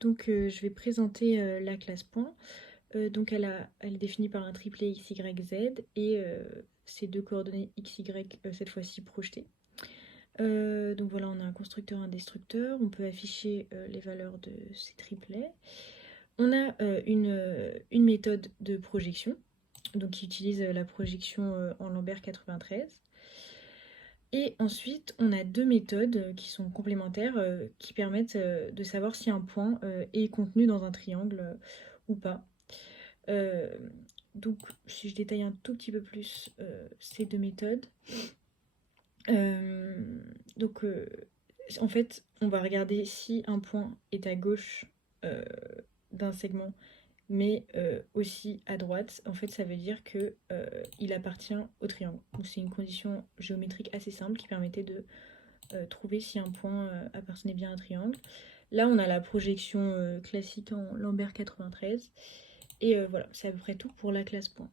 Donc je vais présenter la classe point. Donc elle est définie par un triplet x, y, z et ces deux coordonnées x, y cette fois-ci projetées. Donc voilà, on a un constructeur, un destructeur. On peut afficher les valeurs de ces triplets. On a une méthode de projection, donc qui utilise la projection en Lambert 93. Et ensuite, on a deux méthodes qui sont complémentaires, qui permettent de savoir si un point est contenu dans un triangle ou pas. Euh, donc, si je détaille un tout petit peu plus ces deux méthodes, euh, donc en fait, on va regarder si un point est à gauche d'un segment, mais aussi à droite. En fait, ça veut dire que il appartient au triangle. Donc, c'est une condition géométrique assez simple qui permettait de trouver si un point appartenait bien à un triangle. Là, on a la projection classique en Lambert 93. Et voilà, c'est à peu près tout pour la classe point.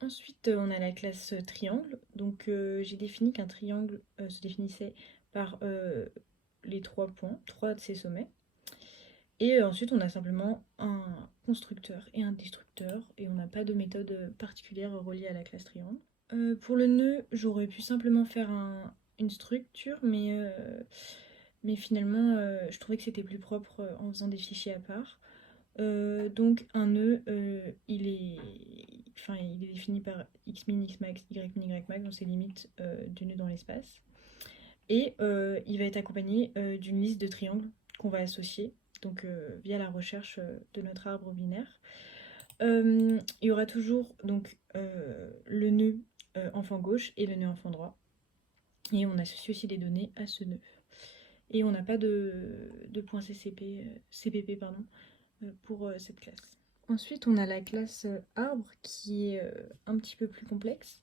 Ensuite, on a la classe triangle. Donc, j'ai défini qu'un triangle se définissait par les trois points, trois de ses sommets. Et ensuite, on a simplement un constructeur et un destructeur. Et on n'a pas de méthode particulière reliée à la classe triangle. Pour le nœud, j'aurais pu simplement faire une structure, mais finalement, je trouvais que c'était plus propre en faisant des fichiers à part. Donc un nœud, il est défini par x min, x max, y min, y max, donc c'est limites du nœud dans l'espace. Et il va être accompagné d'une liste de triangles qu'on va associer, donc via la recherche de notre arbre binaire. Il y aura toujours donc le nœud enfant gauche et le nœud enfant droit. Et on associe aussi des données à ce nœud. Et on n'a pas de point CPP pardon, pour cette classe. Ensuite, on a la classe arbre qui est un petit peu plus complexe.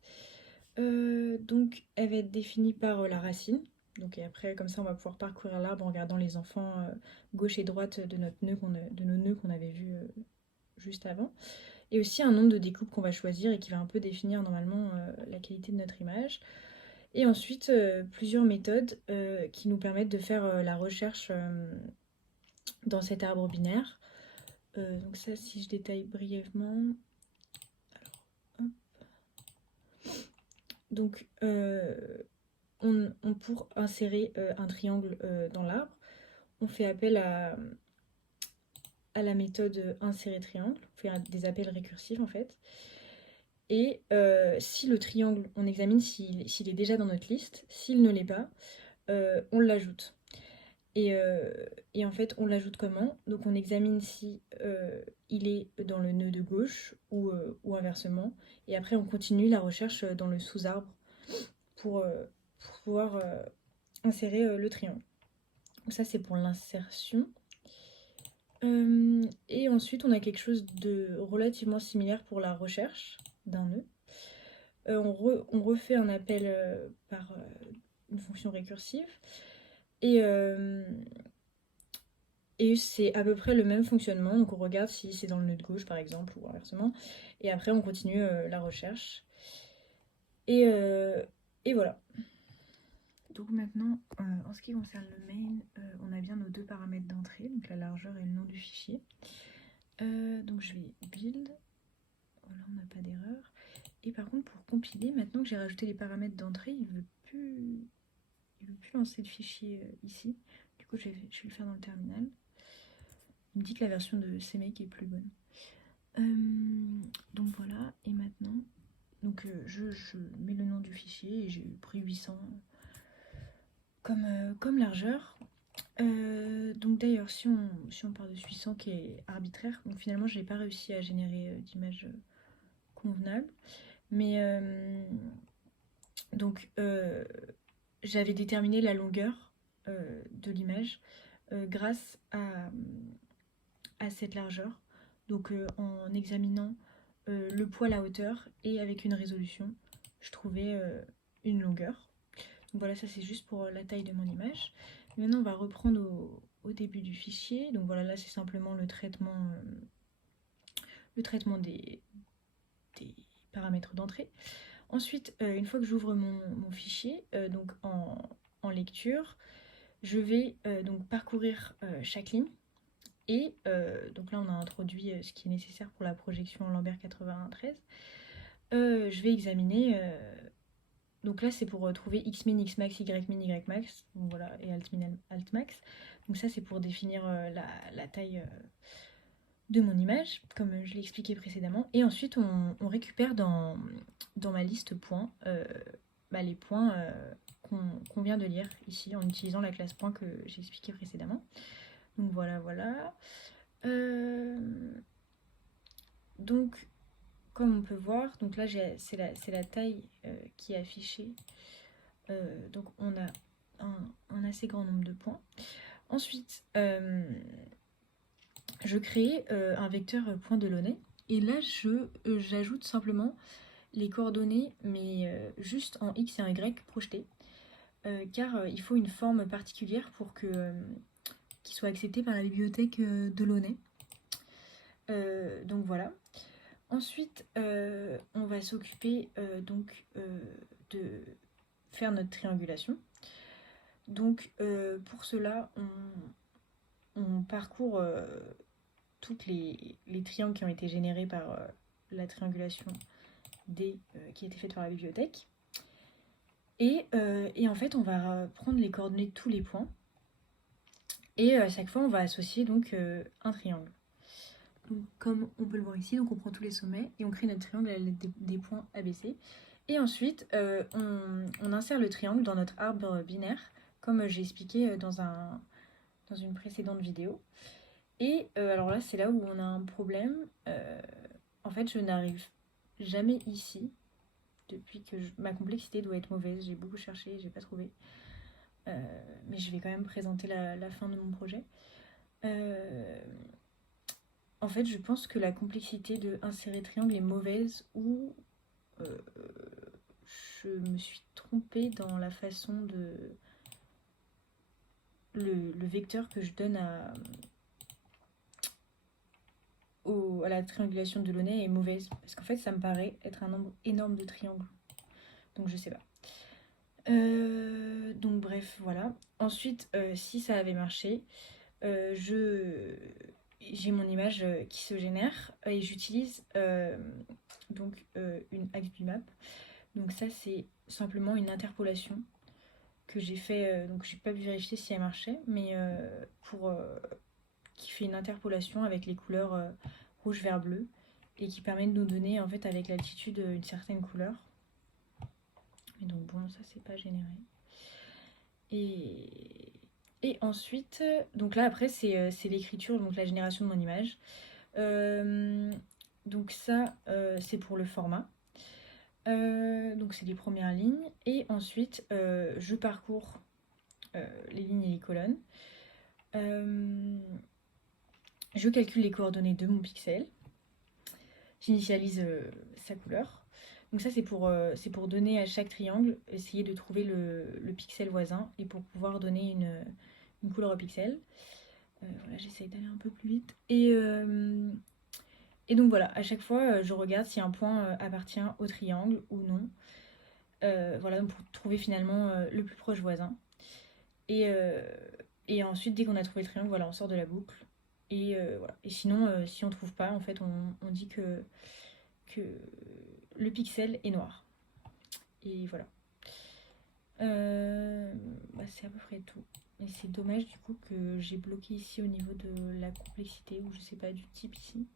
Donc, elle va être définie par la racine. Donc, et après, comme ça, on va pouvoir parcourir l'arbre en regardant les enfants gauche et droite de nos nœuds qu'on avait vus juste avant. Et aussi un nombre de découpes qu'on va choisir et qui va un peu définir normalement la qualité de notre image. Et ensuite, plusieurs méthodes qui nous permettent de faire la recherche dans cet arbre binaire. Donc ça, si je détaille brièvement. Alors, donc, pour insérer un triangle dans l'arbre, on fait appel à la méthode insérer triangle. On fait des appels récursifs en fait. Et si le triangle, on examine s'il est déjà dans notre liste. S'il ne l'est pas, on l'ajoute. Et en fait, on l'ajoute comment? Donc on examine si il est dans le nœud de gauche ou inversement. Et après, on continue la recherche dans le sous-arbre pour pouvoir insérer le triangle. Donc ça, c'est pour l'insertion. Et ensuite, on a quelque chose de relativement similaire pour la recherche d'un nœud. On refait un appel par une fonction récursive. Et, et c'est à peu près le même fonctionnement. Donc on regarde si c'est dans le nœud de gauche par exemple ou inversement. Et après on continue la recherche. Et, euh, et voilà. Donc maintenant, en ce qui concerne le main, on a bien nos deux paramètres d'entrée, donc la largeur et le nom du fichier. Donc je vais build. Voilà, on n'a pas d'erreur. Et par contre, pour compiler, maintenant que j'ai rajouté les paramètres d'entrée, il veut plus lancer le fichier ici. Du coup, je vais le faire dans le terminal. Il me dit que la version de CMake est plus bonne. Donc voilà, et maintenant, donc je mets le nom du fichier et j'ai pris 800 comme largeur. Donc d'ailleurs, si on part de 800 qui est arbitraire, donc finalement je n'ai pas réussi à générer d'image convenable. Mais donc j'avais déterminé la longueur de l'image grâce à cette largeur. Donc en examinant le poids, la hauteur et avec une résolution, je trouvais une longueur. Donc voilà, ça c'est juste pour la taille de mon image. Maintenant on va reprendre au début du fichier. Donc voilà, là c'est simplement le traitement des paramètres d'entrée. Ensuite, une fois que j'ouvre mon fichier, donc en lecture, je vais donc parcourir chaque ligne Et donc là, on a introduit ce qui est nécessaire pour la projection en Lambert 93. Je vais examiner. Donc là, c'est pour trouver x min, x max, y min, y max. Donc voilà, et alt min, alt max. Donc ça, c'est pour définir la taille de mon image, comme je l'ai expliqué précédemment. Et ensuite, on récupère dans ma liste points les points qu'on vient de lire ici en utilisant la classe point que j'ai expliqué précédemment. Donc voilà, voilà. Donc, comme on peut voir, donc là c'est la taille qui est affichée. Donc on a un assez grand nombre de points. Ensuite, je crée un vecteur point Delaunay. Et là, j'ajoute simplement les coordonnées, mais juste en x et en y projetées. Car il faut une forme particulière pour qu'il soit accepté par la bibliothèque Delaunay. Donc voilà. Ensuite, on va s'occuper de faire notre triangulation. Donc pour cela, on parcourt toutes les triangles qui ont été générés par la triangulation D qui a été faite par la bibliothèque. Et en fait, on va prendre les coordonnées de tous les points. Et à chaque fois, on va associer donc un triangle. Donc, comme on peut le voir ici, donc on prend tous les sommets et on crée notre triangle à l'aide des points ABC. Et ensuite, on insère le triangle dans notre arbre binaire, comme j'ai expliqué dans une précédente vidéo. Et alors là, c'est là où on a un problème. En fait, je n'arrive jamais ici, depuis que ma complexité doit être mauvaise. J'ai beaucoup cherché, j'ai pas trouvé. Mais je vais quand même présenter la fin de mon projet. En fait, je pense que la complexité de insérer triangle est mauvaise ou je me suis trompée dans la façon de... Le vecteur que je donne à la triangulation de Delaunay est mauvaise. Parce qu'en fait, ça me paraît être un nombre énorme de triangles. Donc, je sais pas. Donc, bref, voilà. Ensuite, si ça avait marché, j'ai mon image qui se génère et j'utilise une AxBimap. Donc ça, c'est simplement une interpolation que j'ai fait, donc j'ai pas pu vérifier si elle marchait, mais qui fait une interpolation avec les couleurs rouge, vert, bleu et qui permet de nous donner en fait avec l'altitude une certaine couleur. Et donc bon, ça c'est pas généré. Et ensuite, donc là après c'est l'écriture, donc la génération de mon image. Donc ça c'est pour le format. Donc c'est les premières lignes. Et ensuite je parcours les lignes et les colonnes. Je calcule les coordonnées de mon pixel. J'initialise sa couleur. Donc ça c'est pour donner à chaque triangle, essayer de trouver le pixel voisin et pour pouvoir donner une couleur au pixel. Voilà, j'essaye d'aller un peu plus vite. Et donc voilà, à chaque fois je regarde si un point appartient au triangle ou non. Voilà, donc pour trouver finalement le plus proche voisin. Et ensuite, dès qu'on a trouvé le triangle, voilà, on sort de la boucle. Et voilà. Et sinon, si on ne trouve pas, en fait, on dit que le pixel est noir. Et voilà. C'est à peu près tout. Et c'est dommage du coup que j'ai bloqué ici au niveau de la complexité, ou je sais pas, du type ici.